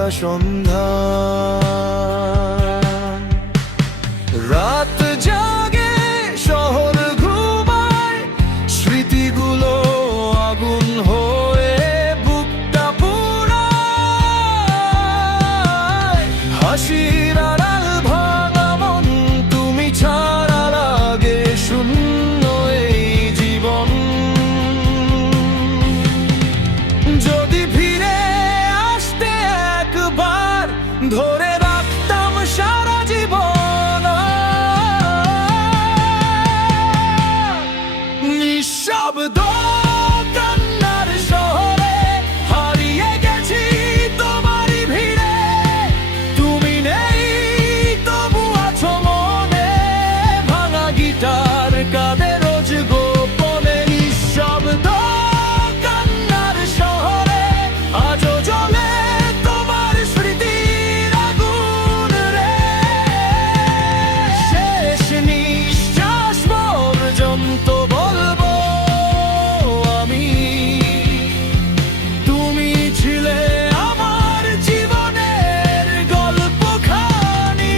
হালকা সন্ধ্যা। রাত জাগে, শহর ঘুমায়, স্মৃতিগুলো আগুন হয়ে বুকটা পুড়ায়। হাসির আড়াল ভাঙা মন, তুমি ছাড়া লাগে শূন্য এই জীবন। যদি ফিরে আসতে একবার, ধরে রাখতাম সারা জীবন। নিঃশব্দ কান্নার শহরে হারিয়ে গেছি তোমারই ভিড়ে। তুমি নেই তবু আছো মনে, ভাঙা গিটার কাঁদে রোজ গোপনে। নিঃশব্দ কান্নার শহরে আজও জ্বলে তোমার স্মৃতির আগুন রে। শেষ নিঃশ্বাস পর্যন্ত বলবো আমি, তুমি ছিলে আমার জীবনের গল্পখানি।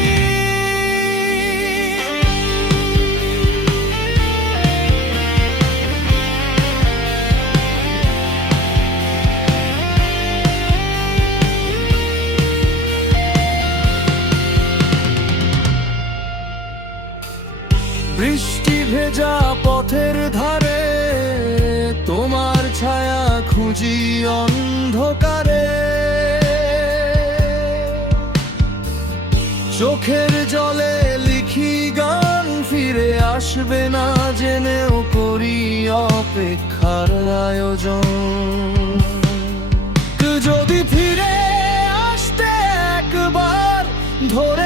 বৃষ্টি ভেজা পথের ধারে তোমার ছায়া খুঁজি অন্ধকারে। চোখের জলে লিখি গান, ফিরে আসবে না জেনেও করি অপেক্ষার আয়োজন। যদি ফিরে আসতে একবার, ধরে